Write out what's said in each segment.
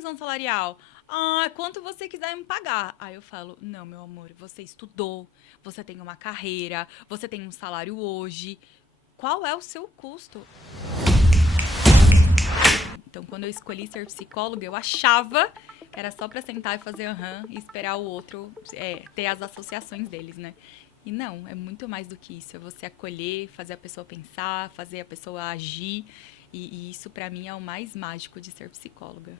pretensão salarial? Quanto você quiser me pagar. Aí eu falo, não, meu amor, você estudou, você tem uma carreira, você tem um salário hoje. Qual é o seu custo? Então, quando eu escolhi ser psicóloga, eu achava que era só pra sentar e fazer aham e esperar o outro ter as associações deles, né? E não, é muito mais do que isso. É você acolher, fazer a pessoa pensar, fazer a pessoa agir. E isso, pra mim, é o mais mágico de ser psicóloga.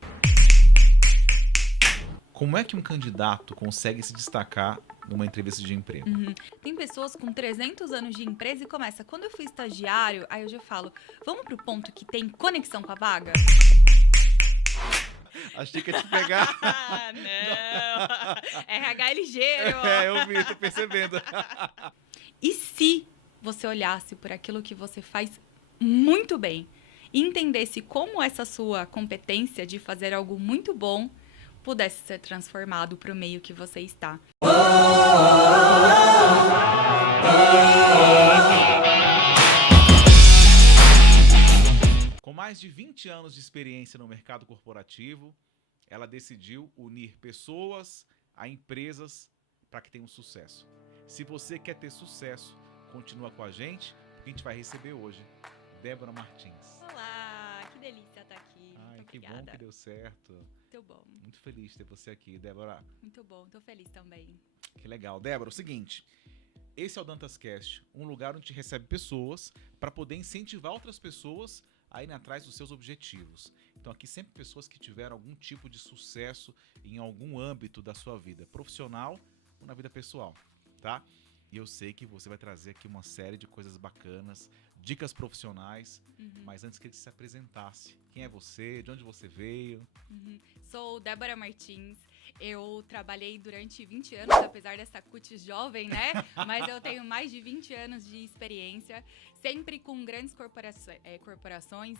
Como é que um candidato consegue se destacar numa entrevista de emprego? Tem pessoas com 300 anos de empresa e começa. Quando eu fui estagiário, aí eu já falo, vamos pro ponto que tem conexão com a vaga? Achei que ia te pegar. Não! RH ligeiro! Eu vi, tô percebendo. E se você olhasse por aquilo que você faz muito bem e entendesse como essa sua competência de fazer algo muito bom pudesse ser transformado para o meio que você está? Com mais de 20 anos de experiência no mercado corporativo, ela decidiu unir pessoas a empresas para que tenham sucesso. Se você quer ter sucesso, continua com a gente, porque a gente vai receber hoje Débora Martins. Olá, que delícia estar aqui. Ai, Muito que obrigada. bom que deu certo. Muito bom, Muito feliz de ter você aqui, Débora. muito bom. Tô feliz também. Que legal. Débora, o seguinte, esse é o DantasCast, um lugar onde a gente recebe pessoas para poder incentivar outras pessoas a irem atrás dos seus objetivos. Então aqui sempre pessoas que tiveram algum tipo de sucesso em algum âmbito da sua vida, profissional ou na vida pessoal, tá? E eu sei que você vai trazer aqui uma série de coisas bacanas, dicas profissionais, mas antes que ele se apresentasse, quem é você, de onde você veio? Sou Débora Martins. Eu trabalhei durante 20 anos, apesar dessa cutis jovem, né? Mas eu tenho mais de 20 anos de experiência, sempre com grandes corporações,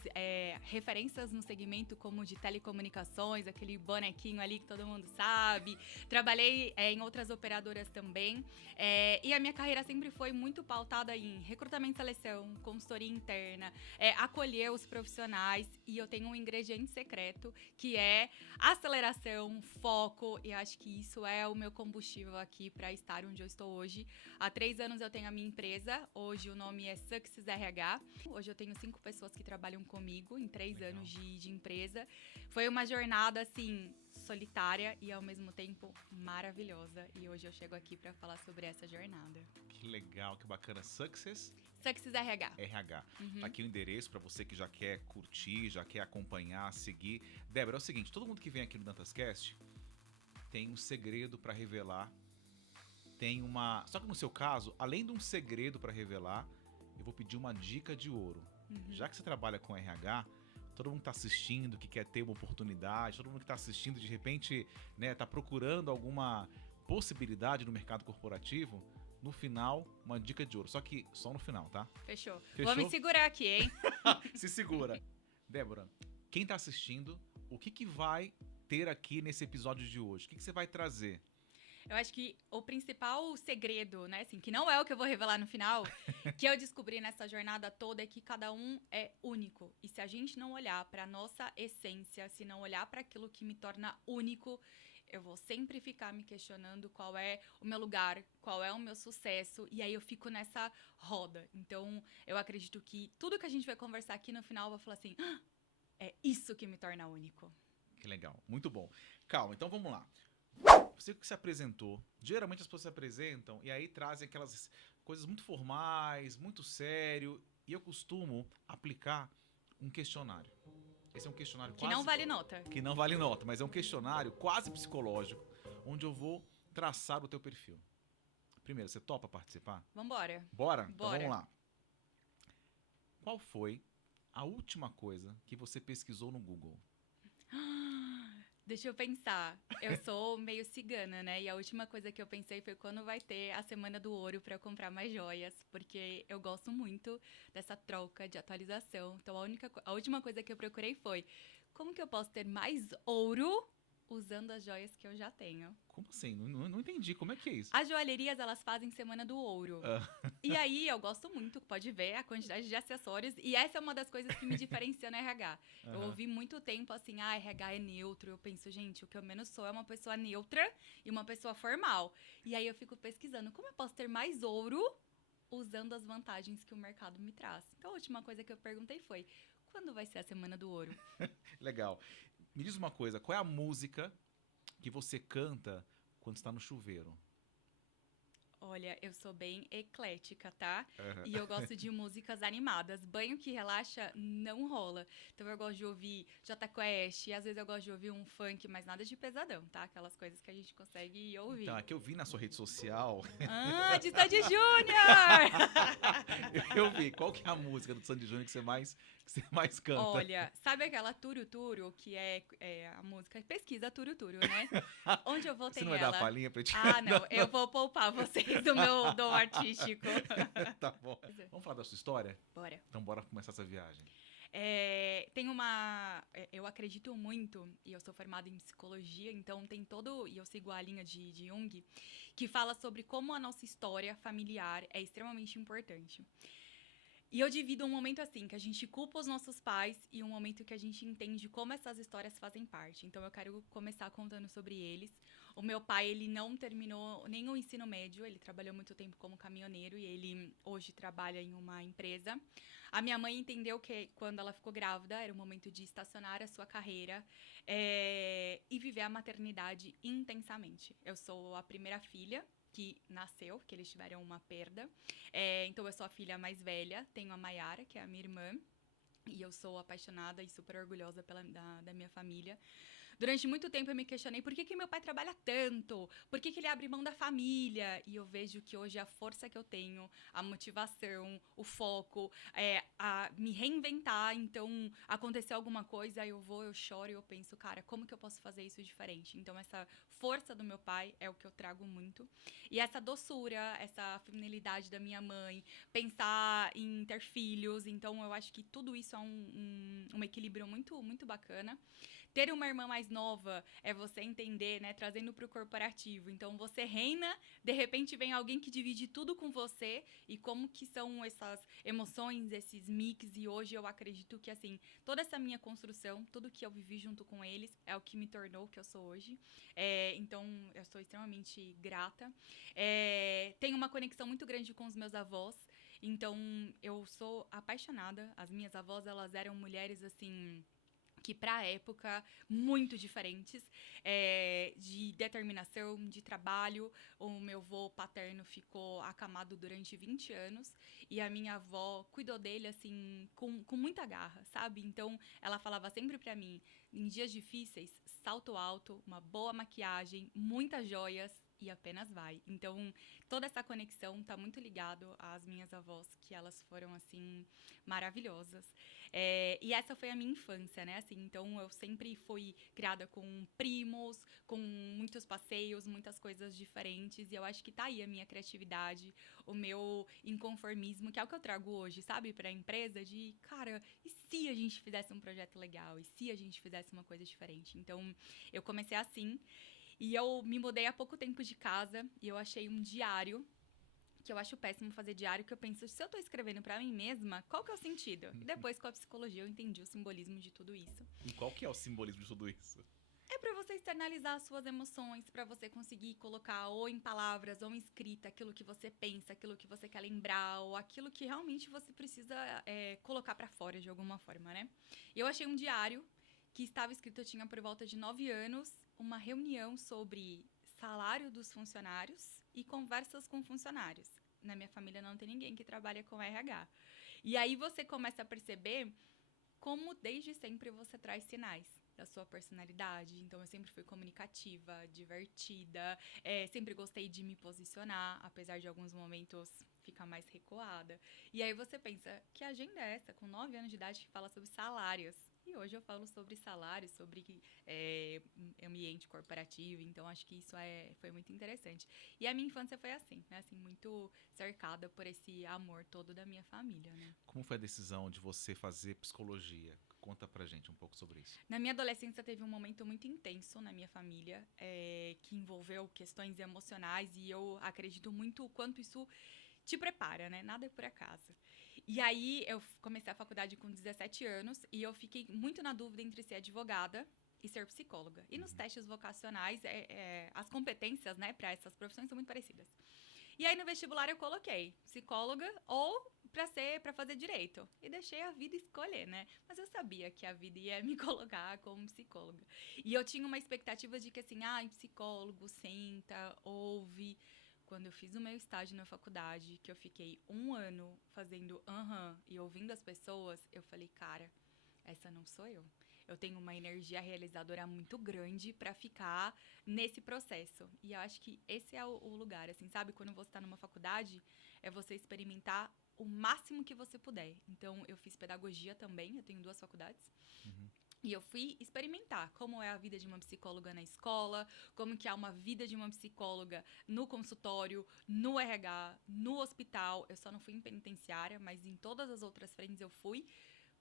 referências no segmento como de telecomunicações, aquele bonequinho ali que todo mundo sabe. Trabalhei em outras operadoras também. E a minha carreira sempre foi muito pautada em recrutamento e seleção, consultoria interna, acolher os profissionais. E eu tenho um ingrediente secreto, que é aceleração, foco, e acho que isso é o meu combustível aqui para estar onde eu estou hoje. Há 3 anos eu tenho a minha empresa, hoje o nome é Success RH. Hoje eu tenho 5 pessoas que trabalham comigo em 3 anos de empresa. Foi uma jornada, assim, solitária e ao mesmo tempo maravilhosa. E hoje eu chego aqui para falar sobre essa jornada. Que legal, que bacana. Success Success RH. RH. Tá aqui o endereço para você que já quer curtir, já quer acompanhar, seguir. Débora, é o seguinte, todo mundo que vem aqui no DantasCast tem um segredo para revelar. Tem uma... Só que no seu caso, além de um segredo para revelar, eu vou pedir uma dica de ouro. Já que você trabalha com RH, todo mundo que tá assistindo, que quer ter uma oportunidade, todo mundo que tá assistindo, de repente, né, tá procurando alguma possibilidade no mercado corporativo, no final, uma dica de ouro. Só que só no final, tá? Fechou. Fechou? Vou me segurar aqui, hein? Se segura. Débora, quem tá assistindo, o que vai ter aqui nesse episódio de hoje? O que você vai trazer? Eu acho que o principal segredo, né, assim, que não é o que eu vou revelar no final, que eu descobri nessa jornada toda é que cada um é único. E se a gente não olhar pra nossa essência, se não olhar pra aquilo que me torna único, eu vou sempre ficar me questionando qual é o meu lugar, qual é o meu sucesso, e aí eu fico nessa roda. Então, eu acredito que tudo que a gente vai conversar aqui no final, eu vou falar assim, é isso que me torna único. Que legal, muito bom. Calma, então vamos lá. Você que se apresentou, geralmente as pessoas se apresentam e aí trazem aquelas coisas muito formais, muito sério, e eu costumo aplicar um questionário. Esse é um questionário Que não vale nota. que não vale nota, mas é um questionário quase psicológico, onde eu vou traçar o teu perfil. Primeiro, você topa participar? Vambora. Bora? Então Bora. vamos lá. Qual foi a última coisa que você pesquisou no Google? Deixa eu pensar. Eu sou meio cigana, né? E a última coisa que eu pensei foi quando vai ter a Semana do Ouro pra eu comprar mais joias, porque eu gosto muito dessa troca de atualização. Então a última coisa que eu procurei foi como que eu posso ter mais ouro usando as joias que eu já tenho. Como assim? Não entendi. Como é que é isso? As joalherias, elas fazem Semana do Ouro. Ah, E aí, eu gosto muito, pode ver a quantidade de acessórios. E essa é uma das coisas que me diferencia no RH. Eu aham. ouvi muito tempo assim, RH é neutro. Eu penso, gente, o que eu menos sou é uma pessoa neutra e uma pessoa formal. E aí, eu fico pesquisando, como eu posso ter mais ouro usando as vantagens que o mercado me traz? Então, a última coisa que eu perguntei foi, quando vai ser a Semana do Ouro? Legal. Me diz uma coisa, qual é a música que você canta quando está no chuveiro? Olha, eu sou bem eclética, tá? Aham. E eu gosto de músicas animadas. Banho que relaxa não rola. Então eu gosto de ouvir Jota Quest, e às vezes eu gosto de ouvir um funk, mas nada de pesadão, tá? Aquelas coisas que a gente consegue ouvir. Então, aqui eu vi na sua rede social, Ah, de Sandy Júnior! eu vi, qual que é a música do Sandy Júnior que você mais canta? Olha, sabe aquela Turo Turo, que é a música? Pesquisa Turo Turo, né? Onde eu vou Você ter não vai dar a ela. palhinha pra gente? Ah, não, eu vou poupar vocês do meu dom artístico. Tá bom. Vamos falar da sua história? Bora. Então bora começar essa viagem. Eu acredito muito, e eu sou formada em psicologia, então tem todo, e eu sigo a linha de Jung, que fala sobre como a nossa história familiar é extremamente importante. E eu divido um momento assim, que a gente culpa os nossos pais e um momento que a gente entende como essas histórias fazem parte. Então eu quero começar contando sobre eles. O meu pai, ele não terminou nem o ensino médio, ele trabalhou muito tempo como caminhoneiro e ele hoje trabalha em uma empresa. A minha mãe entendeu que quando ela ficou grávida era o momento de estacionar a sua carreira e viver a maternidade intensamente. Eu sou a primeira filha que nasceu, que eles tiveram uma perda. Então, eu sou a filha mais velha, tenho a Maiara, que é a minha irmã, e eu sou apaixonada e super orgulhosa da minha família. Durante muito tempo eu me questionei por que meu pai trabalha tanto, por que ele abre mão da família. E eu vejo que hoje a força que eu tenho, a motivação, o foco, a me reinventar. Então, aconteceu alguma coisa, eu vou, eu choro e eu penso, cara, como que eu posso fazer isso diferente? Então, essa força do meu pai é o que eu trago muito. E essa doçura, essa feminilidade da minha mãe, pensar em ter filhos. Então, eu acho que tudo isso é um equilíbrio muito, muito bacana. Ter uma irmã mais nova é você entender, né, trazendo para o corporativo. Então, você reina, de repente vem alguém que divide tudo com você e como que são essas emoções, esses mix. E hoje eu acredito que, assim, toda essa minha construção, tudo que eu vivi junto com eles é o que me tornou o que eu sou hoje. Então, eu sou extremamente grata. Tenho uma conexão muito grande com os meus avós. Então, eu sou apaixonada. As minhas avós, elas eram mulheres, assim, que pra época, muito diferentes, de determinação, de trabalho. O meu avô paterno ficou acamado durante 20 anos e a minha avó cuidou dele, assim, com muita garra, sabe? Então, ela falava sempre pra mim, em dias difíceis, salto alto, uma boa maquiagem, muitas joias e apenas vai. Então, toda essa conexão tá muito ligado às minhas avós, que elas foram, assim, maravilhosas. E essa foi a minha infância, né? Assim, então, eu sempre fui criada com primos, com muitos passeios, muitas coisas diferentes. E eu acho que tá aí a minha criatividade, o meu inconformismo, que é o que eu trago hoje, sabe? Pra empresa de, cara, e se a gente fizesse um projeto legal? E se a gente fizesse uma coisa diferente? Então, eu comecei assim. E eu me mudei há pouco tempo de casa e eu achei um diário que eu acho péssimo fazer diário, que eu penso, se eu tô escrevendo pra mim mesma, qual que é o sentido? E depois, com a psicologia, eu entendi o simbolismo de tudo isso. E qual que é o simbolismo de tudo isso? É pra você externalizar as suas emoções, pra você conseguir colocar ou em palavras ou em escrita aquilo que você pensa, aquilo que você quer lembrar, ou aquilo que realmente você precisa colocar pra fora de alguma forma, né? E eu achei um diário que estava escrito, eu tinha por volta de 9 anos, uma reunião sobre salário dos funcionários e conversas com funcionários. Na minha família não tem ninguém que trabalha com RH. E aí você começa a perceber como desde sempre você traz sinais da sua personalidade. Então, eu sempre fui comunicativa, divertida, sempre gostei de me posicionar, apesar de alguns momentos ficar mais recuada. E aí você pensa, que agenda é essa, com 9 anos de idade, que fala sobre salários? E hoje eu falo sobre salário, sobre ambiente corporativo, então acho que isso foi muito interessante. E a minha infância foi assim, né? Assim, muito cercada por esse amor todo da minha família, né? Como foi a decisão de você fazer psicologia? Conta pra gente um pouco sobre isso. Na minha adolescência teve um momento muito intenso na minha família, que envolveu questões emocionais e eu acredito muito o quanto isso te prepara, né? Nada é por acaso. E aí eu comecei a faculdade com 17 anos e eu fiquei muito na dúvida entre ser advogada e ser psicóloga. E nos testes vocacionais, as competências, né, para essas profissões são muito parecidas. E aí no vestibular eu coloquei psicóloga ou para fazer direito. E deixei a vida escolher, né? Mas eu sabia que a vida ia me colocar como psicóloga. E eu tinha uma expectativa de que assim, psicólogo, senta, ouve. Quando eu fiz o meu estágio na faculdade, que eu fiquei 1 ano fazendo e ouvindo as pessoas, eu falei, cara, essa não sou eu. Eu tenho uma energia realizadora muito grande pra ficar nesse processo. E eu acho que esse é o lugar, assim, sabe? Quando você tá numa faculdade, é você experimentar o máximo que você puder. Então, eu fiz pedagogia também, eu tenho 2 faculdades. Uhum. E eu fui experimentar como é a vida de uma psicóloga na escola, como que é uma vida de uma psicóloga no consultório, no RH, no hospital. Eu só não fui em penitenciária, mas em todas as outras frentes eu fui,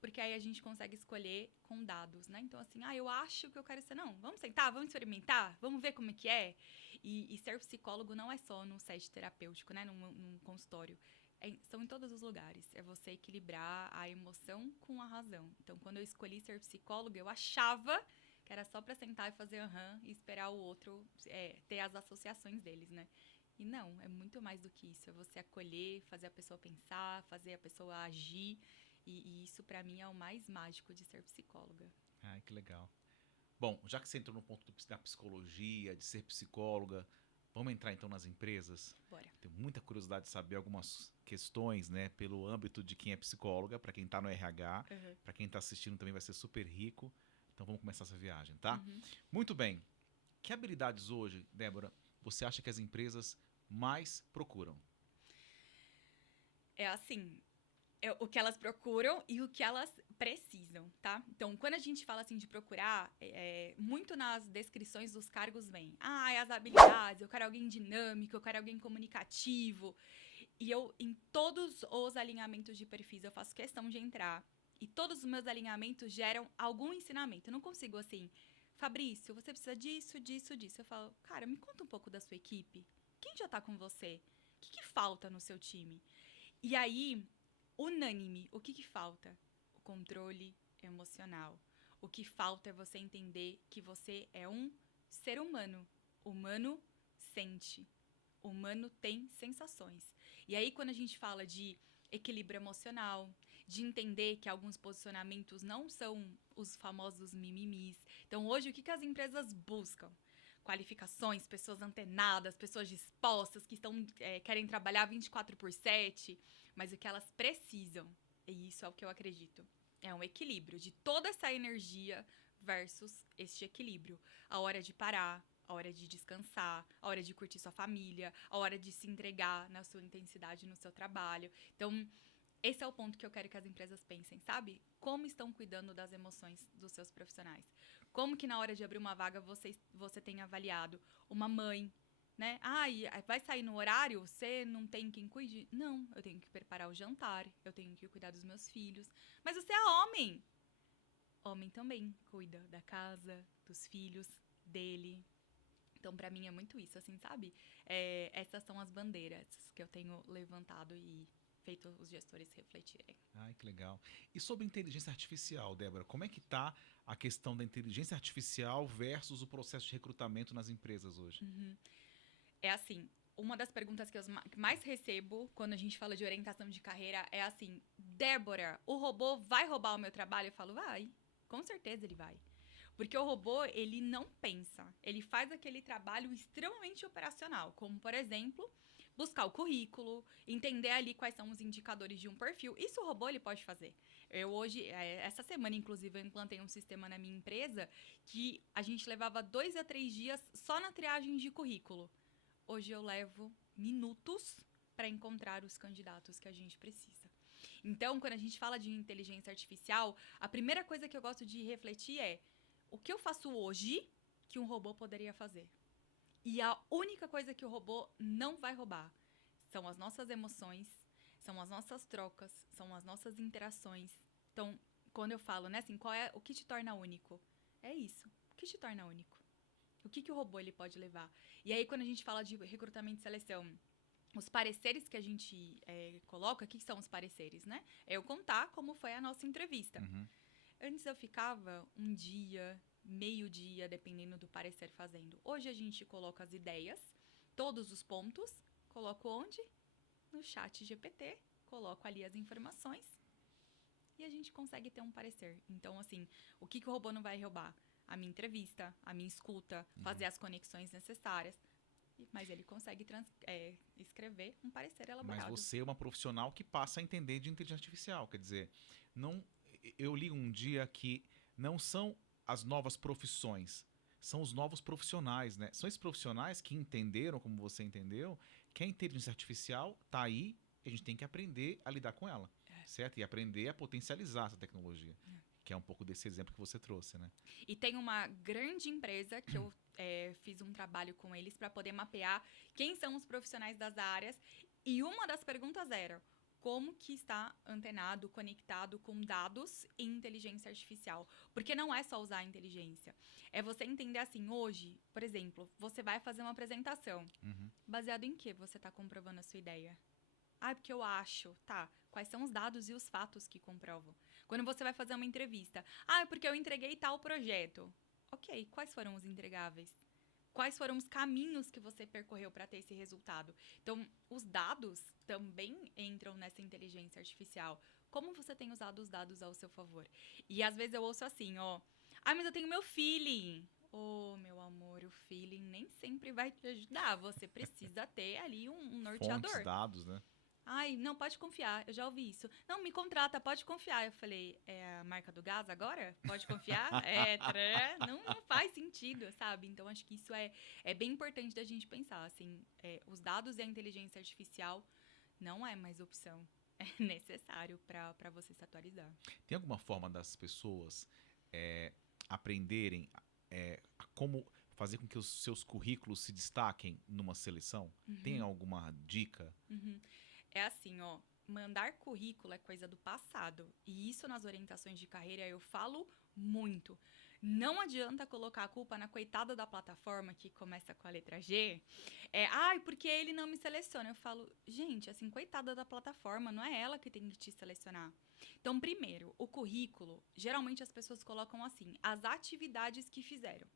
porque aí a gente consegue escolher com dados, né? Então, assim, eu acho que eu quero ser. Não, vamos sentar, vamos experimentar, vamos ver como é que é. E ser psicólogo não é só num set terapêutico, né? Num consultório. São em todos os lugares. É você equilibrar a emoção com a razão. Então, quando eu escolhi ser psicóloga, eu achava que era só pra sentar e fazer e esperar o outro ter as associações deles, né? E não, é muito mais do que isso. É você acolher, fazer a pessoa pensar, fazer a pessoa agir. E isso, pra mim, é o mais mágico de ser psicóloga. Ai, que legal. Bom, já que você entrou no ponto da psicologia, de ser psicóloga, vamos entrar então nas empresas? Bora. Tenho muita curiosidade de saber algumas questões, né, pelo âmbito de quem é psicóloga, para quem tá no RH, Uhum. para quem tá assistindo também vai ser super rico. Então vamos começar essa viagem, tá? Uhum. Muito bem. Que habilidades hoje, Débora, você acha que as empresas mais procuram? É assim, o que elas procuram e o que elas precisam, tá? Então, quando a gente fala assim de procurar, muito nas descrições dos cargos vem, as habilidades, eu quero alguém dinâmico, eu quero alguém comunicativo. E eu, em todos os alinhamentos de perfis, eu faço questão de entrar. E todos os meus alinhamentos geram algum ensinamento. Eu não consigo, assim, Fabrício, você precisa disso, disso, disso. Eu falo, cara, me conta um pouco da sua equipe. Quem já tá com você? O que falta no seu time? E aí, unânime, o que falta? O controle emocional. O que falta é você entender que você é um ser humano. Humano sente. Humano tem sensações. E aí, quando a gente fala de equilíbrio emocional, de entender que alguns posicionamentos não são os famosos mimimis. Então, hoje, o que as empresas buscam? Qualificações, pessoas antenadas, pessoas dispostas, que querem trabalhar 24/7, mas o que elas precisam, e isso é o que eu acredito, é um equilíbrio de toda essa energia versus este equilíbrio. A hora de parar, a hora de descansar, a hora de curtir sua família, a hora de se entregar na sua intensidade no seu trabalho. Então, esse é o ponto que eu quero que as empresas pensem, sabe? Como estão cuidando das emoções dos seus profissionais? Como que na hora de abrir uma vaga você tem avaliado uma mãe, né? Vai sair no horário? Você não tem quem cuide? Não, eu tenho que preparar o jantar, eu tenho que cuidar dos meus filhos. Mas você é homem! Homem também cuida da casa, dos filhos, dele. Então, pra mim, é muito isso, assim, sabe? Essas são as bandeiras que eu tenho levantado e feito os gestores refletirem. Ai, que legal. E sobre inteligência artificial, Débora, como é que tá a questão da inteligência artificial versus o processo de recrutamento nas empresas hoje? Uhum. É assim, uma das perguntas que eu mais recebo quando a gente fala de orientação de carreira é assim, Débora, o robô vai roubar o meu trabalho? Eu falo, vai. Com certeza ele vai. Porque o robô, ele não pensa. Ele faz aquele trabalho extremamente operacional, como, por exemplo, buscar o currículo, entender ali quais são os indicadores de um perfil. Isso o robô, ele pode fazer. Eu hoje, essa semana, inclusive, eu implantei um sistema na minha empresa que a gente levava 2 a 3 dias só na triagem de currículo. Hoje eu levo minutos para encontrar os candidatos que a gente precisa. Então, quando a gente fala de inteligência artificial, a primeira coisa que eu gosto de refletir é o que eu faço hoje que um robô poderia fazer. E a única coisa que o robô não vai roubar são as nossas emoções, são as nossas trocas, são as nossas interações. Então, quando eu falo, né, assim, o que te torna único? É isso. O que te torna único? O que o robô ele pode levar? E aí, quando a gente fala de recrutamento e seleção, os pareceres que a gente coloca, o que são os pareceres, né? É eu contar como foi a nossa entrevista. Uhum. Antes eu ficava um dia, meio dia, dependendo do parecer fazendo. Hoje a gente coloca as ideias, todos os pontos, coloco onde? No chat GPT, coloco ali as informações e a gente consegue ter um parecer. Então, assim, o que o robô não vai roubar? A minha entrevista, a minha escuta, fazer as conexões necessárias. Mas ele consegue escrever um parecer elaborado. Mas você é uma profissional que passa a entender de inteligência artificial. Quer dizer, não, eu li um dia que não são as novas profissões, são os novos profissionais, né? São esses profissionais que entenderam, como você entendeu, que a inteligência artificial está aí e a gente tem que aprender a lidar com ela, certo? E aprender a potencializar essa tecnologia. Que é um pouco desse exemplo que você trouxe, né? E tem uma grande empresa que eu fiz um trabalho com eles para poder mapear quem são os profissionais das áreas. E uma das perguntas era como que está antenado, conectado com dados e inteligência artificial. Porque não é só usar a inteligência. É você entender assim, hoje, por exemplo, você vai fazer uma apresentação. Uhum. Baseado em que você está comprovando a sua ideia? Ah, porque eu acho. Tá, quais são os dados e os fatos que comprovam? Quando você vai fazer uma entrevista. Ah, é porque eu entreguei tal projeto. Ok, quais foram os entregáveis? Quais foram os caminhos que você percorreu para ter esse resultado? Então, os dados também entram nessa inteligência artificial. Como você tem usado os dados ao seu favor? E às vezes eu ouço assim, ó. Ah, mas eu tenho meu feeling. Oh, meu amor, o feeling nem sempre vai te ajudar. Você precisa ter ali um norteador. Fontes, dados, né? Ai, não, pode confiar, eu já ouvi isso. Não, me contrata, pode confiar. Eu falei, é a marca do gás agora? Pode confiar? Não faz sentido, sabe? Então, acho que isso é bem importante da gente pensar, assim, os dados e a inteligência artificial não é mais opção. É necessário para você se atualizar. Tem alguma forma das pessoas aprenderem a como fazer com que os seus currículos se destaquem numa seleção? Tem alguma dica? É assim, ó, mandar currículo é coisa do passado. E isso nas orientações de carreira eu falo muito. Não adianta colocar a culpa na coitada da plataforma, que começa com a letra G. Porque ele não me seleciona. Eu falo, gente, assim, coitada da plataforma, não é ela que tem que te selecionar. Então, primeiro, o currículo, geralmente as pessoas colocam assim, as atividades que fizeram.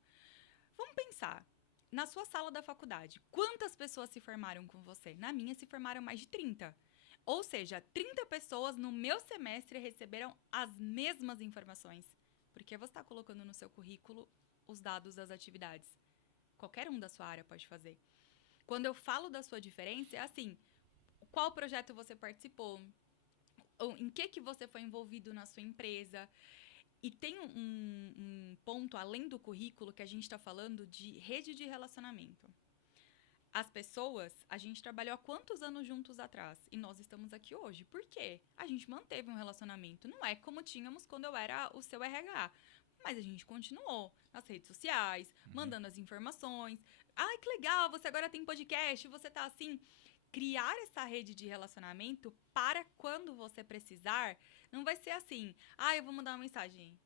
Vamos pensar. Na sua sala da faculdade, quantas pessoas se formaram com você? Na minha se formaram mais de 30. Ou seja, 30 pessoas no meu semestre receberam as mesmas informações. Porque você está colocando no seu currículo os dados das atividades. Qualquer um da sua área pode fazer. Quando eu falo da sua diferença, é assim, qual projeto você participou? Em que você foi envolvido na sua empresa? E tem um ponto, além do currículo, que a gente está falando de rede de relacionamento. As pessoas, a gente trabalhou há quantos anos juntos atrás? E nós estamos aqui hoje. Por quê? A gente manteve um relacionamento. Não é como tínhamos quando eu era o seu RH. Mas a gente continuou nas redes sociais, mandando as informações. Ai, que legal, você agora tem podcast, você tá assim. Criar essa rede de relacionamento para quando você precisar, não vai ser assim. Eu vou mandar uma mensagem.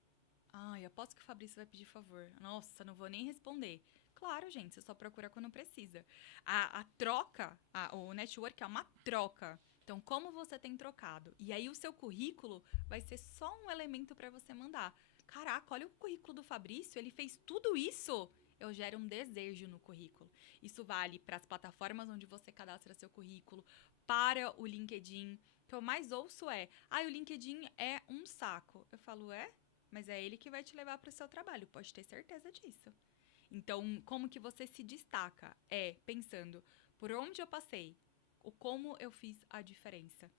Aposto que o Fabrício vai pedir favor. Nossa, não vou nem responder. Claro, gente, você só procura quando precisa. A troca, o network é uma troca. Então, como você tem trocado? E aí, o seu currículo vai ser só um elemento para você mandar. Caraca, olha o currículo do Fabrício, ele fez tudo isso. Eu gero um desejo no currículo. Isso vale para as plataformas onde você cadastra seu currículo, para o LinkedIn. O que eu mais ouço é, o LinkedIn é um saco. Eu falo, mas é ele que vai te levar para o seu trabalho, pode ter certeza disso. Então, como que você se destaca? Pensando por onde eu passei, o como eu fiz a diferença.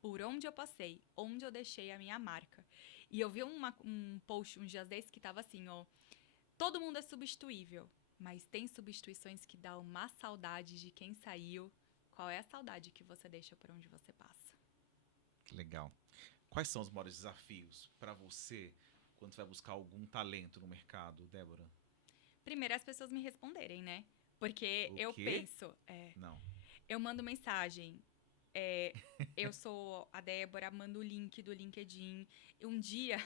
Por onde eu passei, onde eu deixei a minha marca. E eu vi um post uns dias desses que tava assim, ó. Todo mundo é substituível, mas tem substituições que dão uma saudade de quem saiu. Qual é a saudade que você deixa por onde você passa? Que legal. Quais são os maiores desafios para você quando você vai buscar algum talento no mercado, Débora? Primeiro, as pessoas me responderem, né? Porque O eu quê? penso, Não. eu mando mensagem, é, eu sou a Débora, mando o link do LinkedIn. Um dia,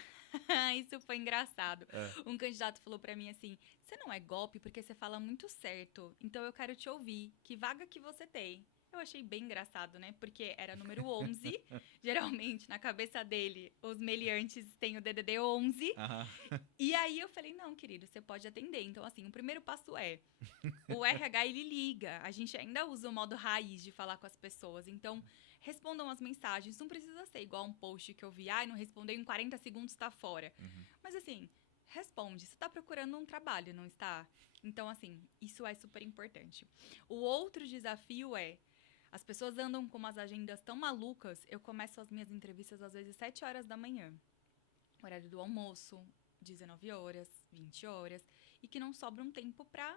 isso foi engraçado. É. Um candidato falou pra mim assim: você não é golpe porque você fala muito certo, então eu quero te ouvir. Que vaga que você tem? Eu achei bem engraçado, né? Porque era número 11. Geralmente, na cabeça dele, os meliantes têm o DDD 11. Aham. E aí eu falei: não, querido, você pode atender. Então, assim, o primeiro passo é o RH, ele liga. A gente ainda usa o modo raiz de falar com as pessoas. Então, respondam as mensagens. Não precisa ser igual um post que eu vi. Ai, não respondeu em 40 segundos, tá fora. Uhum. Mas, assim, responde. Você tá procurando um trabalho, não está? Então, assim, isso é super importante. O outro desafio é... As pessoas andam com umas agendas tão malucas. Eu começo as minhas entrevistas, às vezes, 7 horas da manhã. Horário do almoço, 19 horas, 20 horas. E que não sobra um tempo pra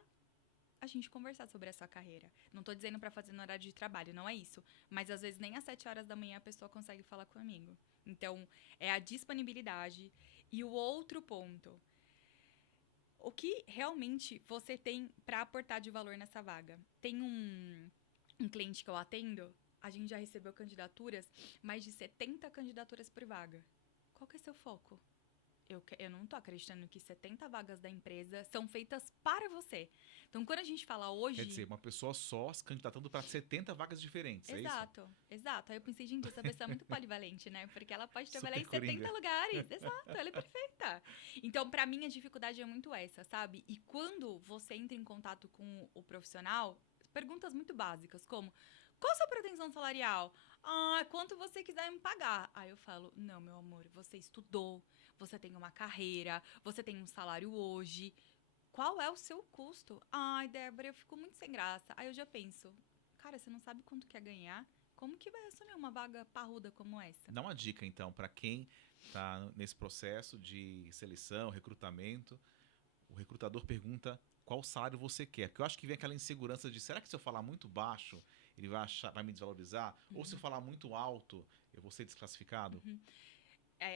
a gente conversar sobre a sua carreira. Não tô dizendo pra fazer no horário de trabalho, não é isso. Mas às vezes nem às 7 horas da manhã a pessoa consegue falar comigo. Então, é a disponibilidade. E o outro ponto, o que realmente você tem pra aportar de valor nessa vaga? Tem um cliente que eu atendo, a gente já recebeu candidaturas, mais de 70 candidaturas por vaga. Qual que é seu foco? Eu não tô acreditando que 70 vagas da empresa são feitas para você. Então, quando a gente fala Quer hoje... dizer, uma pessoa só se candidatando para 70 vagas diferentes, é isso? Exato, exato. Aí eu pensei, gente, essa pessoa é muito polivalente, né? Porque ela pode trabalhar Super em 70 coringa. lugares. Exato, ela é perfeita. Então, pra mim, a dificuldade é muito essa, sabe? E quando você entra em contato com o profissional, perguntas muito básicas, como: qual a sua pretensão salarial? Ah, quanto você quiser me pagar. Aí eu falo: não, meu amor, você estudou, você tem uma carreira, você tem um salário hoje. Qual é o seu custo? Ai, Débora, eu fico muito sem graça. Aí eu já penso: cara, você não sabe quanto quer ganhar? Como que vai assumir uma vaga parruda como essa? Dá uma dica, então, para quem está nesse processo de seleção, recrutamento. O recrutador pergunta qual salário você quer. Porque eu acho que vem aquela insegurança de, será que se eu falar muito baixo, ele vai achar, vai me desvalorizar? Ou se eu falar muito alto, eu vou ser desclassificado?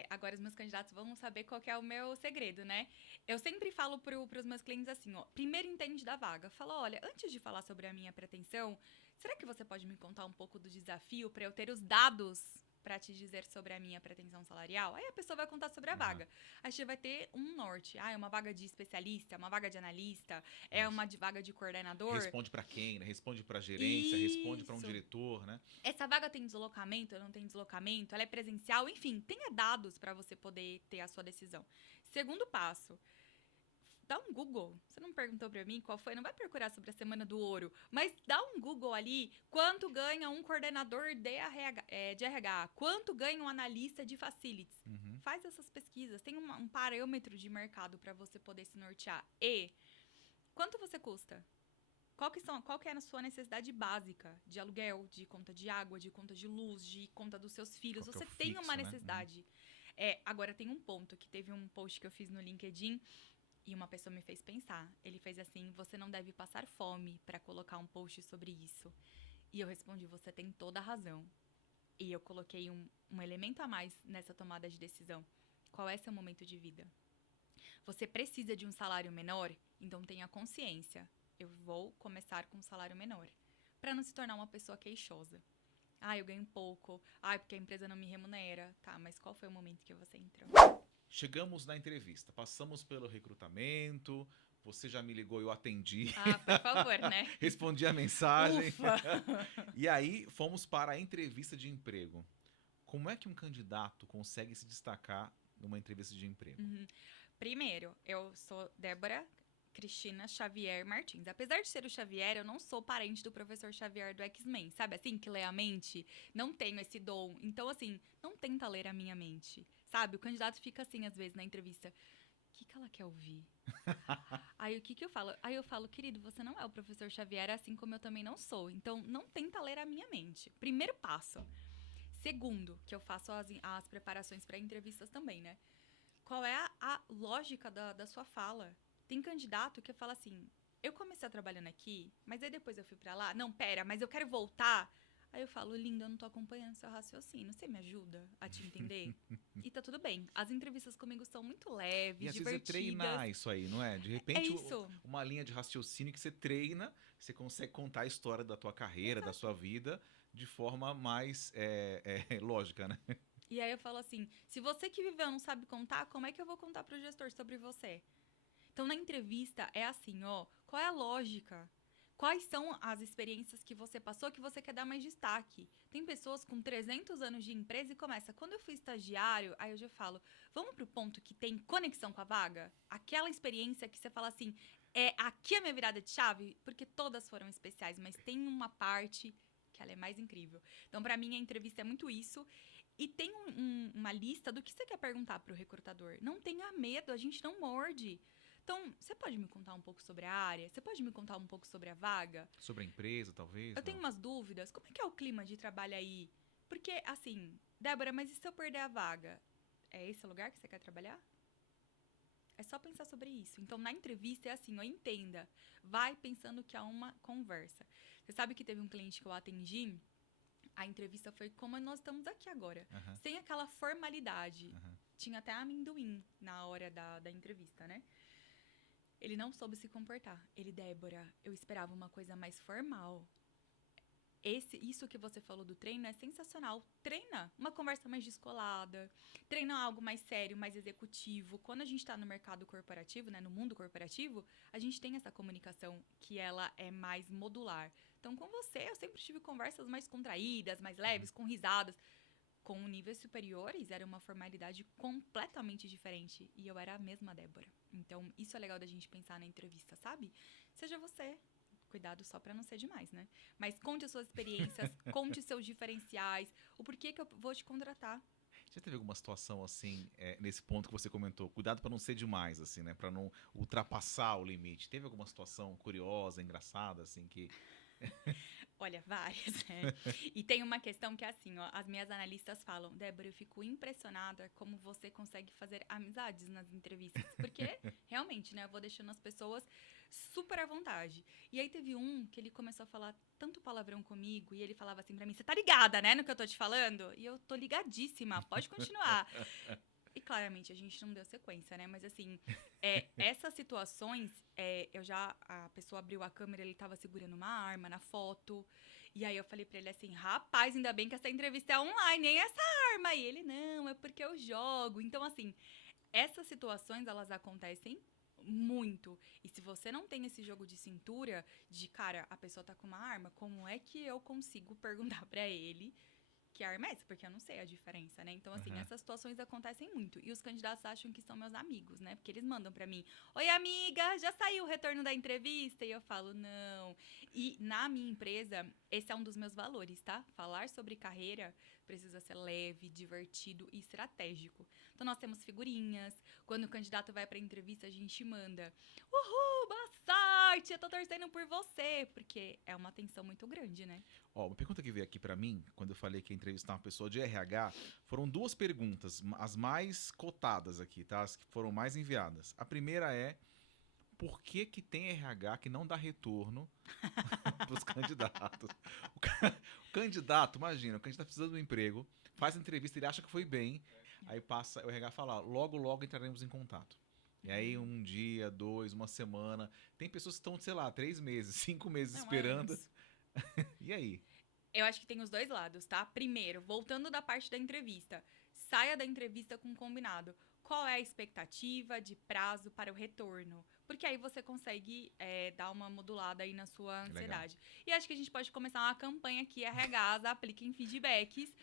Agora os meus candidatos vão saber qual que é o meu segredo, né? Eu sempre falo pros meus clientes assim, ó: primeiro entende da vaga. Fala: olha, antes de falar sobre a minha pretensão, será que você pode me contar um pouco do desafio para eu ter os dados para te dizer sobre a minha pretensão salarial? Aí a pessoa vai contar sobre a Uhum. vaga. Aí você vai ter um norte. Ah, é uma vaga de especialista, uma vaga de analista, é Isso. uma vaga de coordenador. Responde para quem, né? Responde para gerência, responde para um Isso. diretor, né? Essa vaga tem deslocamento, não tem deslocamento, ela é presencial, enfim, tenha dados para você poder ter a sua decisão. Segundo passo, dá um Google. Você não perguntou para mim qual foi, não vai procurar sobre a Semana do Ouro, mas dá um Google ali, quanto ganha um coordenador de RH, quanto ganha um analista de facilities. Uhum. Faz essas pesquisas, tem um parâmetro de mercado para você poder se nortear. E quanto você custa? Qual que é a sua necessidade básica de aluguel, de conta de água, de conta de luz, de conta dos seus filhos? Qual que é Você o tem uma fixo, né? necessidade. Agora tem um ponto que teve um post que eu fiz no LinkedIn e uma pessoa me fez pensar. Ele fez assim: você não deve passar fome para colocar um post sobre isso. E eu respondi: você tem toda a razão. E eu coloquei um elemento a mais nessa tomada de decisão. Qual é seu momento de vida? Você precisa de um salário menor? Então tenha consciência. Eu vou começar com um salário menor. Para não se tornar uma pessoa queixosa. Ah, eu ganho pouco. Ah, porque a empresa não me remunera. Tá, mas qual foi o momento que você entrou? Chegamos na entrevista, passamos pelo recrutamento, você já me ligou, eu atendi, Ah, por favor, né? respondi a mensagem. Ufa! E aí fomos para a entrevista de emprego. Como é que um candidato consegue se destacar numa entrevista de emprego? Primeiro, eu sou Débora Cristina Xavier Martins. Apesar de ser o Xavier, eu não sou parente do professor Xavier do X-Men. Sabe assim, que lê a mente? Não tenho esse dom. Então, assim, não tenta ler a minha mente. Sabe? O candidato fica assim, às vezes, na entrevista: o que ela quer ouvir? Aí o que eu falo? Aí eu falo: querido, você não é o professor Xavier, assim como eu também não sou. Então, não tenta ler a minha mente. Primeiro passo. Segundo, que eu faço as preparações para entrevistas também, né? Qual é a lógica da sua fala? Tem candidato que fala assim: eu comecei trabalhando aqui, mas aí depois eu fui pra lá. Não, pera, mas eu quero voltar Aí eu falo, linda, eu não tô acompanhando seu raciocínio. Você me ajuda a te entender? E tá tudo bem. As entrevistas comigo são muito leves, E às vezes é divertidas. treinar isso aí, não é? De É repente, isso. uma linha de raciocínio que você treina, você consegue contar a história da tua carreira, da sua Exato. vida, de forma mais lógica, né? E aí eu falo assim, se você que viveu não sabe contar, como é que eu vou contar pro gestor sobre você? Então, na entrevista, é assim, ó, qual é a lógica? Quais são as experiências que você passou que você quer dar mais destaque? Tem pessoas com 300 anos de empresa e começa, quando eu fui estagiário, aí eu já falo, vamos pro ponto que tem conexão com a vaga? Aquela experiência que você fala assim, aqui a minha virada de chave? Porque todas foram especiais, mas tem uma parte que ela é mais incrível. Então, pra mim, a entrevista é muito isso. E tem uma lista do que você quer perguntar pro recrutador. Não tenha medo, a gente não morde. Então, você pode me contar um pouco sobre a área? Você pode me contar um pouco sobre a vaga? Sobre a empresa, talvez, Eu tenho não? umas dúvidas. Como é que é o clima de trabalho aí? Porque, assim, Débora, mas e se eu perder a vaga? É esse o lugar que você quer trabalhar? É só pensar sobre isso. Então, na entrevista é assim, ó, entenda. Vai pensando que há uma conversa. Você sabe que teve um cliente que eu atendi, a entrevista foi como nós estamos aqui agora. Aham, Sem aquela formalidade. aham. Tinha até amendoim na hora da entrevista, né? Ele não soube se comportar. Ele, Débora, eu esperava uma coisa mais formal. Isso que você falou do treino é sensacional. Treina uma conversa mais descolada, treina algo mais sério, mais executivo. Quando a gente está no mercado corporativo, né, no mundo corporativo, a gente tem essa comunicação que ela é mais modular. Então, com você, eu sempre tive conversas mais contraídas, mais leves, com risadas. Com níveis superiores, era uma formalidade completamente diferente. E eu era a mesma Débora. Então, isso é legal da gente pensar na entrevista, sabe? Seja você. Cuidado só pra não ser demais, né? Mas conte as suas experiências, conte os seus diferenciais, o porquê que eu vou te contratar. Já teve alguma situação assim, nesse ponto que você comentou? Cuidado para não ser demais, assim, né? Para não ultrapassar o limite. Teve alguma situação curiosa, engraçada, assim, que. Olha, várias, né? E tem uma questão que é assim, ó, as minhas analistas falam, Débora, eu fico impressionada como você consegue fazer amizades nas entrevistas, porque realmente, né, eu vou deixando as pessoas super à vontade. E aí teve um que ele começou a falar tanto palavrão comigo e ele falava assim pra mim, você tá ligada, né, no que eu tô te falando? E eu tô ligadíssima, pode continuar. E claramente a gente não deu sequência, né? Mas assim, essas situações, a pessoa abriu a câmera, ele tava segurando uma arma na foto. E aí eu falei pra ele assim, rapaz, ainda bem que essa entrevista é online, nem essa arma. E ele, não, é porque eu jogo. Então, assim, essas situações, elas acontecem muito. E se você não tem esse jogo de cintura, de cara, a pessoa tá com uma arma, como é que eu consigo perguntar pra ele que arma é essa? Porque eu não sei a diferença, né? Então, assim, Aham. essas situações acontecem muito. E os candidatos acham que são meus amigos, né? Porque eles mandam pra mim, oi, amiga, já saiu o retorno da entrevista? E eu falo, não. E na minha empresa, esse é um dos meus valores, tá? Falar sobre carreira precisa ser leve, divertido e estratégico. Então, nós temos figurinhas. Quando o candidato vai pra entrevista, a gente manda, uhul, boa sorte, eu tô torcendo por você. Porque é uma tensão muito grande, né? Ó, uma pergunta que veio aqui para mim, quando eu falei que ia entrevistar uma pessoa de RH, foram duas perguntas, as mais cotadas aqui, tá? As que foram mais enviadas. A primeira é: por que que tem RH que não dá retorno para os candidatos? O candidato, imagina, o candidato precisa de um emprego, faz a entrevista, ele acha que foi bem, aí passa o RH fala, logo, logo entraremos em contato. E aí, um dia, dois, uma semana. Tem pessoas que estão, sei lá, 3 meses, 5 meses Não, esperando. anos. E aí? Eu acho que tem os dois lados, tá? Primeiro, voltando da parte da entrevista. Saia da entrevista com um combinado. Qual é a expectativa de prazo para o retorno? Porque aí você consegue dar uma modulada aí na sua Legal. ansiedade. E acho que a gente pode começar uma campanha aqui, RHs, apliquem feedbacks.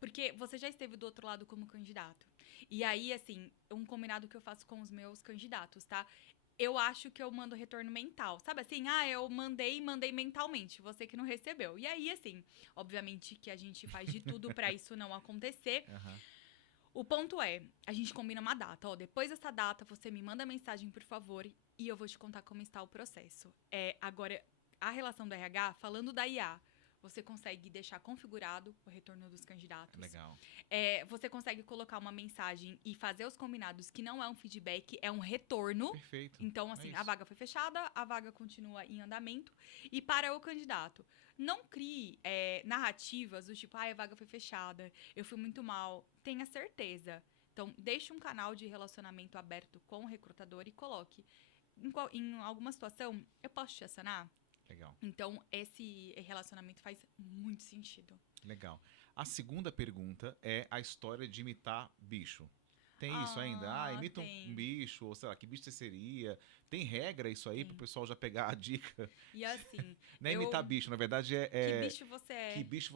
Porque você já esteve do outro lado como candidato. E aí, assim, um combinado que eu faço com os meus candidatos, tá? Eu acho que eu mando retorno mental. Sabe assim? Eu mandei mentalmente, você que não recebeu. E aí, assim, obviamente que a gente faz de tudo pra isso não acontecer. Aham. O ponto é, a gente combina uma data. Ó, depois dessa data, você me manda mensagem, por favor, e eu vou te contar como está o processo. Agora, a relação do RH, falando da IA, você consegue deixar configurado o retorno dos candidatos. Legal. Você consegue colocar uma mensagem e fazer os combinados que não é um feedback, é um retorno. Perfeito. Então, assim, a vaga foi fechada, a vaga continua em andamento. E para o candidato, não crie narrativas do tipo, a vaga foi fechada, eu fui muito mal. Tenha certeza. Então, deixe um canal de relacionamento aberto com o recrutador e coloque. Em alguma situação, eu posso te acionar? Legal. Então, esse relacionamento faz muito sentido. Legal. A segunda pergunta é a história de imitar bicho. Tem isso ainda? Imita um bicho, ou sei lá, que bicho você seria? Tem regra isso aí pro pessoal já pegar a dica? E assim... Não é imitar bicho, na verdade Que bicho você é? Que bicho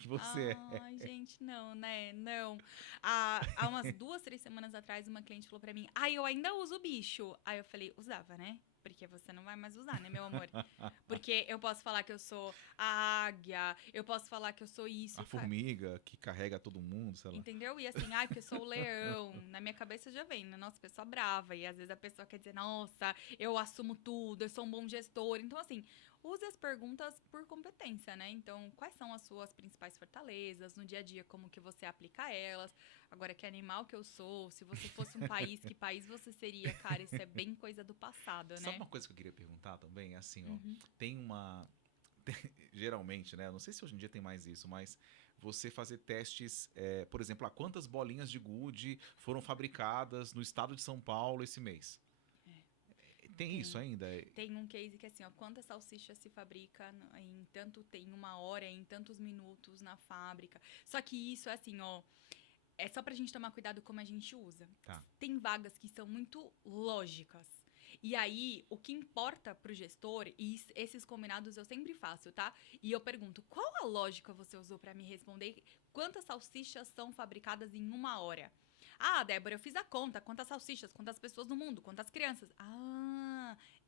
que você é. Ai, gente, não, né? Não. Há umas 2, 3 semanas atrás, uma cliente falou pra mim, eu ainda uso bicho. Aí eu falei, usava, né? Porque você não vai mais usar, né, meu amor? Porque eu posso falar que eu sou a águia, eu posso falar que eu sou isso. A formiga que carrega todo mundo, sei lá. Entendeu? E assim, porque eu sou o leão. Na minha cabeça já vem, né? Nossa, pessoa brava. E às vezes a pessoa quer dizer, nossa, eu assumo tudo, eu sou um bom gestor. Então, assim, use as perguntas por competência, né? Então, quais são as suas principais fortalezas no dia a dia, como que você aplica elas? Agora, que animal que eu sou? Se você fosse um país, que país você seria? Cara, isso é bem coisa do passado, né? Sabe uma coisa que eu queria perguntar também? Assim, ó, tem uma... geralmente, né? Eu não sei se hoje em dia tem mais isso, mas você fazer testes, por exemplo, quantas bolinhas de gude foram fabricadas no estado de São Paulo esse mês? Tem isso ainda? Tem um case que assim, quantas salsichas se fabrica tem 1 hora, em tantos minutos na fábrica. Só que isso, assim, é só pra gente tomar cuidado como a gente usa. Tá. Tem vagas que são muito lógicas. E aí, o que importa pro gestor, e esses combinados eu sempre faço, tá? E eu pergunto, qual a lógica você usou pra me responder? Quantas salsichas são fabricadas em 1 hora? Débora, eu fiz a conta. Quantas salsichas, quantas pessoas no mundo, quantas crianças?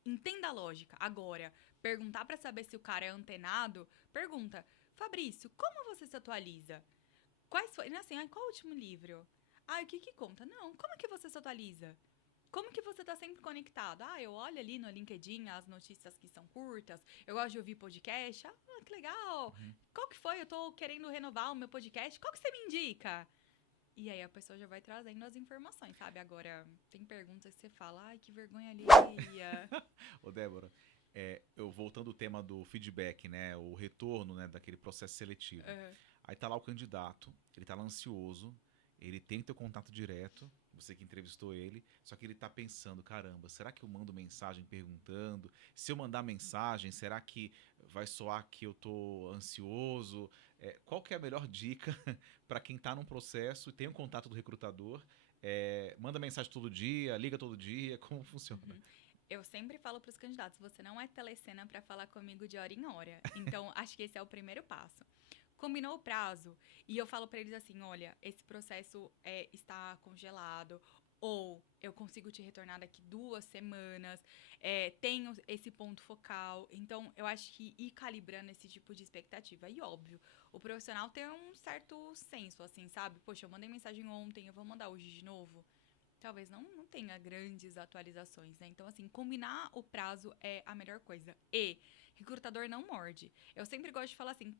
Entenda a lógica. Agora, perguntar pra saber se o cara é antenado, pergunta, Fabrício, como você se atualiza? Quais foi, assim, qual o último livro? O que conta? Não, como que você se atualiza? Como que você tá sempre conectado? Eu olho ali no LinkedIn as notícias que são curtas, eu gosto de ouvir podcast. Que legal! Qual que foi? Eu tô querendo renovar o meu podcast, qual que você me indica? E aí a pessoa já vai trazendo as informações, sabe? Agora, tem perguntas que você fala, que vergonha alheia. Ô, Débora, eu voltando ao tema do feedback, né? O retorno, né, daquele processo seletivo. Aí tá lá o candidato, ele tá lá ansioso, ele tem teu contato direto, você que entrevistou ele, só que ele tá pensando, caramba, será que eu mando mensagem perguntando? Se eu mandar mensagem, será que vai soar que eu tô ansioso? Qual que é a melhor dica para quem tá num processo e tem um contato do recrutador? Manda mensagem todo dia, liga todo dia, como funciona? Eu sempre falo para os candidatos, você não é telecena para falar comigo de hora em hora. Então, acho que esse é o primeiro passo. Combinou o prazo e eu falo para eles assim, olha, esse processo está congelado ou eu consigo te retornar daqui 2 semanas, tenho esse ponto focal. Então, eu acho que ir calibrando esse tipo de expectativa. E óbvio, o profissional tem um certo senso, assim, sabe? Poxa, eu mandei mensagem ontem, eu vou mandar hoje de novo. Talvez não tenha grandes atualizações, né? Então, assim, combinar o prazo é a melhor coisa. E recrutador não morde. Eu sempre gosto de falar assim,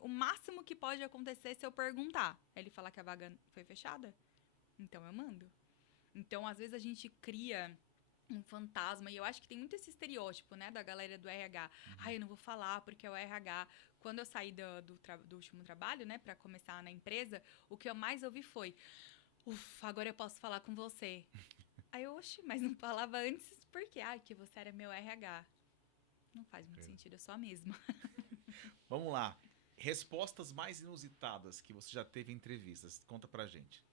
o máximo que pode acontecer se eu perguntar, é ele falar que a vaga foi fechada, então eu mando. Então, às vezes a gente cria um fantasma, e eu acho que tem muito esse estereótipo, né, da galera do RH. Eu não vou falar porque é o RH. Quando eu saí do último trabalho, né, pra começar na empresa, o que eu mais ouvi foi, ufa, agora eu posso falar com você. Aí eu, mas não falava antes por quê? Que você era meu RH. Não faz muito sentido, eu sou a mesma. Vamos lá. Respostas mais inusitadas que você já teve em entrevistas. Conta pra gente.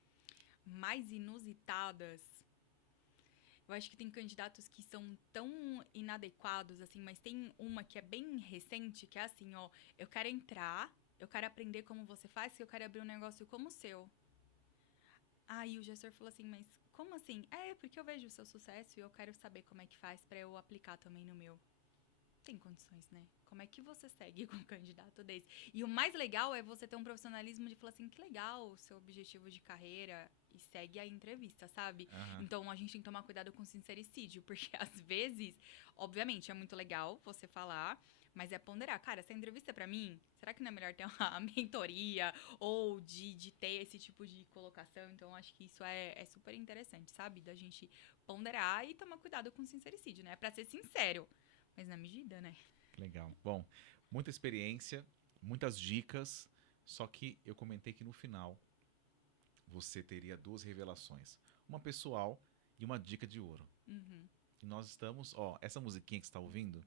Mais inusitadas? Eu acho que tem candidatos que são tão inadequados, assim, mas tem uma que é bem recente, que é assim, eu quero entrar, eu quero aprender como você faz, que eu quero abrir um negócio como o seu. Aí o gestor falou assim, mas como assim? Porque eu vejo o seu sucesso e eu quero saber como é que faz pra eu aplicar também no meu. tem condições, né? Como é que você segue com um candidato desse? E o mais legal é você ter um profissionalismo de falar assim, que legal o seu objetivo de carreira e segue a entrevista, sabe? Aham. Então, a gente tem que tomar cuidado com o sincericídio, porque às vezes, obviamente, é muito legal você falar, mas é ponderar. Cara, essa entrevista é pra mim, será que não é melhor ter uma mentoria ou de ter esse tipo de colocação? Então, acho que isso é super interessante, sabe? Da gente ponderar e tomar cuidado com o sincericídio, né? Pra ser sincero, mas na medida, né? Legal. Bom, muita experiência, muitas dicas, só que eu comentei que no final você teria duas revelações. Uma pessoal e uma dica de ouro. Uhum. E nós estamos, ó, essa musiquinha que você está ouvindo,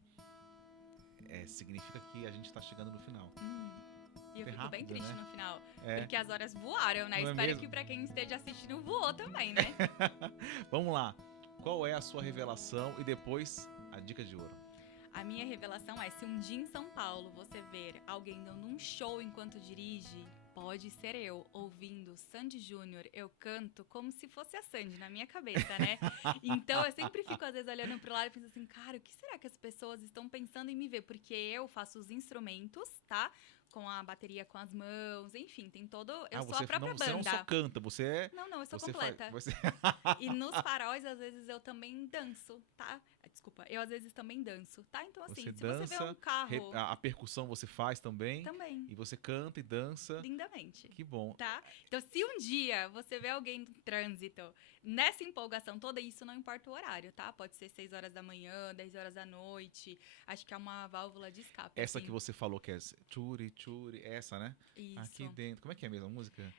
significa que a gente está chegando no final. E eu Foi fico bem rápido, triste né? no final. É. Porque as horas voaram, né? Não é Espero mesmo? que pra quem esteja assistindo voou também, né? Vamos lá. Qual é a sua revelação e depois a dica de ouro? A minha revelação é, se um dia em São Paulo você ver alguém dando um show enquanto dirige, pode ser eu, ouvindo Sandy Júnior, eu canto como se fosse a Sandy na minha cabeça, né? Então eu sempre fico, às vezes, olhando pro lado e penso assim, cara, o que será que as pessoas estão pensando em me ver? Porque eu faço os instrumentos, tá? Com a bateria com as mãos, enfim, tem todo... Eu sou a própria você não banda. só canta, você é... Não, eu sou Você completa. faz, você... E nos faróis, às vezes, eu também danço, tá? Desculpa, eu às vezes também danço, tá? Então, assim, Você se você vê um dança, carro... a percussão você faz também, Também, e você canta e dança. lindamente. Que bom. Tá? Então, se um dia você vê alguém no trânsito, nessa empolgação toda, isso não importa o horário, tá? Pode ser 6 horas da manhã, 10 horas da noite. Acho que é uma válvula de escape. Essa assim. que você falou que é churi, churi, essa, né? Isso. Aqui dentro. Como é que é mesmo a música?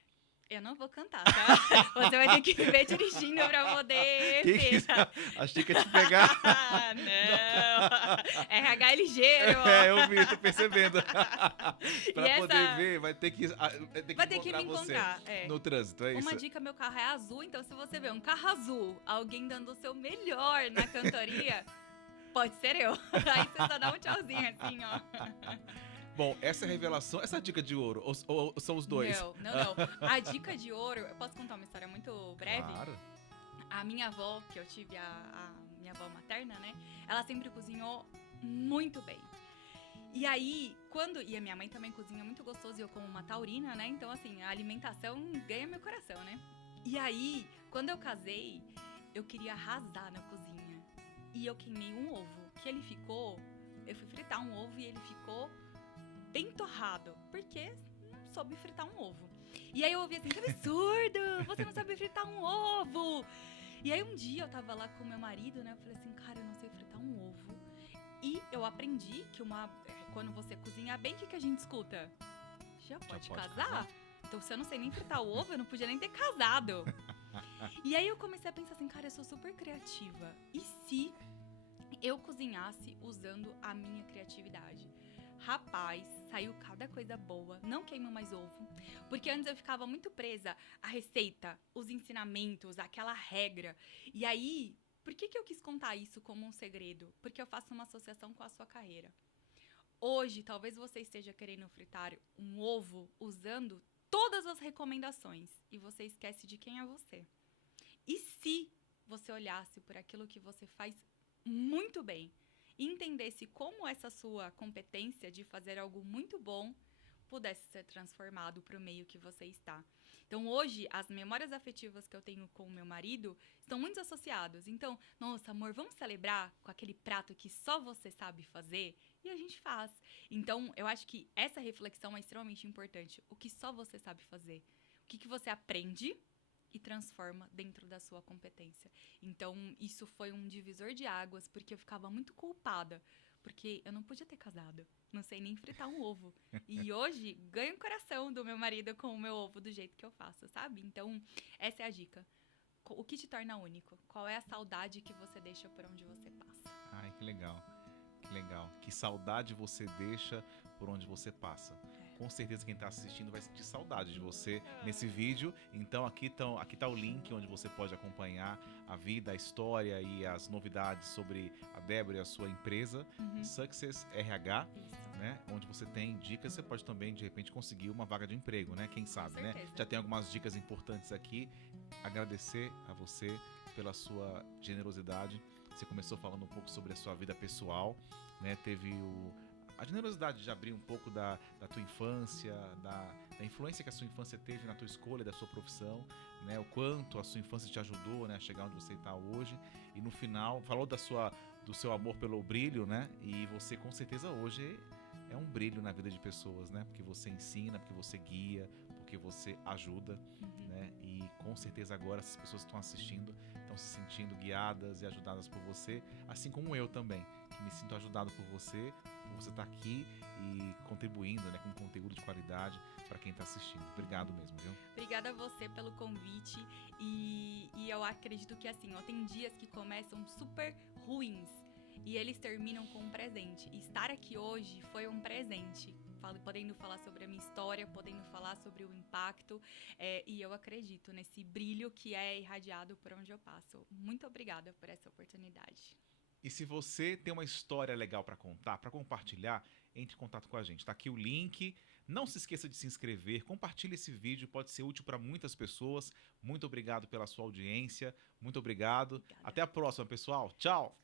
Eu não vou cantar, tá? Você vai ter que ver dirigindo pra poder Que ver. isso? Achei que ia te pegar. Ah, não! RH ligeiro, ó. É, eu vi, tô percebendo. Pra E poder essa- ver, vai ter que Vai ter que me você encontrar, é. no trânsito, é isso? Uma dica, meu carro é azul, então se você vê um carro azul, alguém dando o seu melhor na cantoria, pode ser eu. Aí você só dá um tchauzinho assim, ó. Bom, essa revelação, essa dica de ouro, ou são os dois? Não. A dica de ouro, eu posso contar uma história muito breve? Claro. A minha avó, que eu tive a minha avó materna, né? Ela sempre cozinhou muito bem. E aí, e a minha mãe também cozinha muito gostoso, e eu como uma taurina, né? Então, assim, a alimentação ganha meu coração, né? E aí, quando eu casei, eu queria arrasar na cozinha. E eu queimei um ovo, eu fui fritar um ovo e ele ficou bem torrado, porque não soube fritar um ovo. E aí eu ouvi assim, que absurdo, você não sabe fritar um ovo. E aí um dia eu tava lá com meu marido, né, eu falei assim, cara, eu não sei fritar um ovo. E eu aprendi que quando você cozinha bem, o que a gente escuta? Já pode casar? Então se eu não sei nem fritar o ovo, eu não podia nem ter casado. E aí eu comecei a pensar assim, cara, eu sou super criativa. E se eu cozinhasse usando a minha criatividade? Rapaz, saiu cada coisa boa, não queimo mais ovo. Porque antes eu ficava muito presa à receita, os ensinamentos, aquela regra. E aí, por que eu quis contar isso como um segredo? Porque eu faço uma associação com a sua carreira. Hoje, talvez você esteja querendo fritar um ovo usando todas as recomendações e você esquece de quem é você. E se você olhasse por aquilo que você faz muito bem e entendesse como essa sua competência de fazer algo muito bom pudesse ser transformado para o meio que você está. Então, hoje, as memórias afetivas que eu tenho com o meu marido estão muito associadas. Então, nossa, amor, vamos celebrar com aquele prato que só você sabe fazer? E a gente faz. Então, eu acho que essa reflexão é extremamente importante. O que só você sabe fazer? O que você aprende e transforma dentro da sua competência. Então, isso foi um divisor de águas, porque eu ficava muito culpada, porque eu não podia ter casado, não sei nem fritar um ovo. E hoje, ganho o coração do meu marido com o meu ovo do jeito que eu faço, sabe? Então, essa é a dica. O que te torna único? Qual é a saudade que você deixa por onde você passa? Ai, que legal. Que legal. Que saudade você deixa por onde você passa. Com certeza quem está assistindo vai sentir saudade de você nesse vídeo. Então aqui tá o link onde você pode acompanhar a vida, a história e as novidades sobre a Débora e a sua empresa, Success RH, Isso. né? Onde você tem dicas, você pode também de repente conseguir uma vaga de emprego, né? Quem sabe, né? certeza. Já tem algumas dicas importantes aqui. Agradecer a você pela sua generosidade. Você começou falando um pouco sobre a sua vida pessoal, né? Teve a generosidade de abrir um pouco da tua infância, da influência que a sua infância teve na tua escolha, da sua profissão, né? O quanto a sua infância te ajudou, né, a chegar onde você está hoje. E no final, falou do seu amor pelo brilho, né? E você com certeza hoje é um brilho na vida de pessoas, né? Porque você ensina, porque você guia, porque você ajuda, né? E com certeza agora essas pessoas que estão assistindo estão se sentindo guiadas e ajudadas por você, assim como eu também, que me sinto ajudado por você estar aqui e contribuindo, né, com conteúdo de qualidade para quem está assistindo. Obrigado mesmo, viu? Obrigada a você pelo convite e eu acredito que assim, ó, tem dias que começam super ruins e eles terminam com um presente. E estar aqui hoje foi um presente, podendo falar sobre a minha história, podendo falar sobre o impacto, e eu acredito nesse brilho que é irradiado por onde eu passo. Muito obrigada por essa oportunidade. E se você tem uma história legal para contar, para compartilhar, entre em contato com a gente. Tá aqui o link. Não se esqueça de se inscrever, compartilhe esse vídeo, pode ser útil para muitas pessoas. Muito obrigado pela sua audiência. Muito obrigado. Obrigada. Até a próxima, pessoal. Tchau!